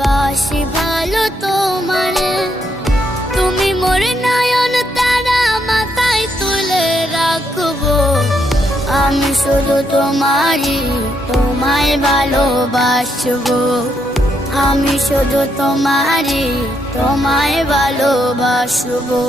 বাসি ভালো তোমারে, তুমি মোর নয়ন তারা মাথায় তুলে রাখবো। আমি শুধু তোমারই, তোমায় ভালোবাসবো। আমি শুধু তোমারই, তোমায় ভালোবাসবো।